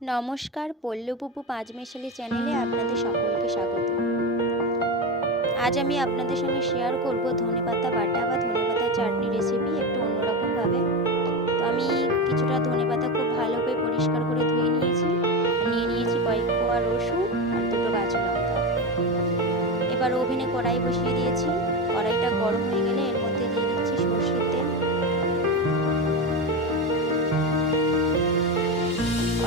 নমস্কার, পল্লববু পাঁচমেশালি চ্যানেলে আপনাদের সকলকে স্বাগত। আজ আমি আপনাদের সঙ্গে শেয়ার করব ধনেপাতা বাটা বা ধনেপাতা চাটনি রেসিপি একটু অন্যরকমভাবে। তো আমি কিছুটা ধনেপাতা খুব ভালো করে পরিষ্কার করে ধুয়ে নিয়েছি। নিয়ে নিয়েছি কয়েক কোয়া রসুন আর দুটো কাঁচা লঙ্কা। এবার ওভেনে কড়াই বসিয়ে দিয়েছি। কড়াইটা গরম হয়ে গেলে এর মধ্যে দিয়ে দিচ্ছি সরষের তেল।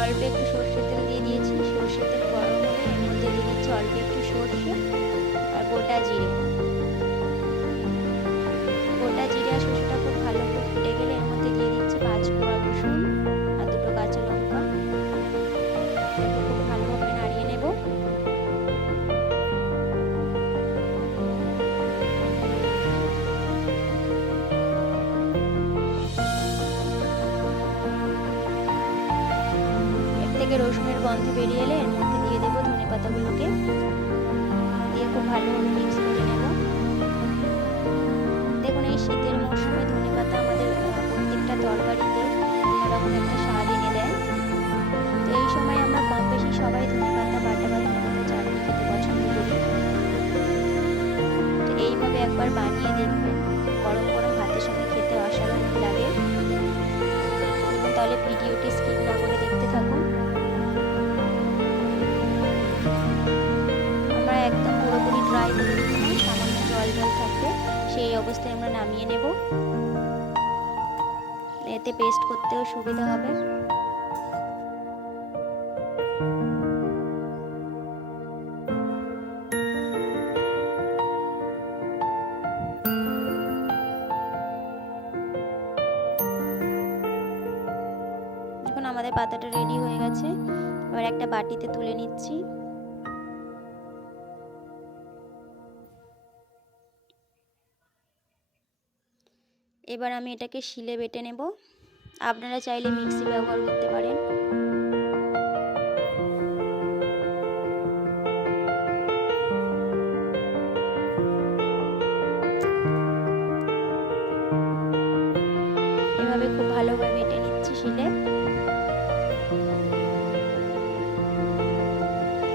অল্প একটু সরষের তেল দিয়ে দিয়েছি। সরষের তেল গরম হলে এর মধ্যে দিয়ে দিচ্ছি অল্প একটু সরষে আর গোটা জিরে। গোটা জিরে আর সরষেটা খুব ভালো করে ফুটে গেলে এর মধ্যে দিয়ে দিচ্ছি 5 কোয়া রসুন আর দুটো কাঁচা লঙ্কা। খুব ভালোভাবে নাড়িয়ে নেব। এর থেকে রসুনের গন্ধ বেরিয়ে এলে এর মধ্যে দিয়ে দেবো ধনেপাতাগুলোকে, দিয়ে খুব ভালোভাবে মিক্স করে নেব। দেখুন, এই শীতের মৌসুমে ধনেপাতা আমাদের প্রত্যেকটা তরকারিতে অন্যরকম একটা স্বাদ এনে দেয়। তো এই সময় আমরা কম বেশি সবাই ধনেপাতা বাটা বা ধনেপাতা চাটনি খেতে পছন্দ করি। তো এইভাবে একবার বানিয়ে দেখবেন, গরম গরম ভাতের সঙ্গে খেতে অসাধারণ লাগে। তাহলে ভিডিওটি স্কিপ না করে দেখতে থাকুন। আমরা একদম পুরোপুরি ড্রাই করে দেবো না, সামান্য জল জল থাকবে, সেই অবস্থায় আমরা নামিয়ে নেব। এতে পেস্ট করতেও সুবিধা হবে। এখন আমাদের পাতাটা রেডি হয়ে গেছে। এবার একটা বাটিতে তুলে নিচ্ছি। এবার আমি এটাকে শিলে বেটে নেব। আপনারা চাইলে মিক্সি ব্যবহার করতে পারেন। এভাবে খুব ভালোভাবে বেটে নিচ্ছি শিলে।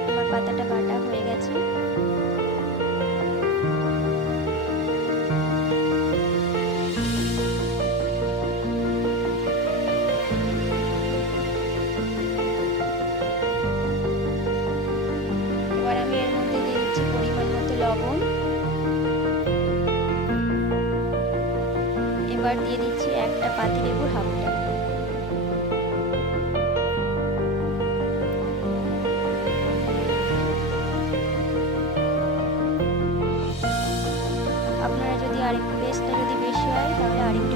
আমার পাতাটা বাটা হয়ে গেছে। এবার আমি এর মধ্যে দিয়ে দিচ্ছি পরিমাণ মতো লবণ। এবার দিয়ে দিচ্ছি একটা পাতিলেবুর হাফটা। আপনারা যদি আরেকটু পেস্টটা যদি বেশি হয় তাহলে আরেকটু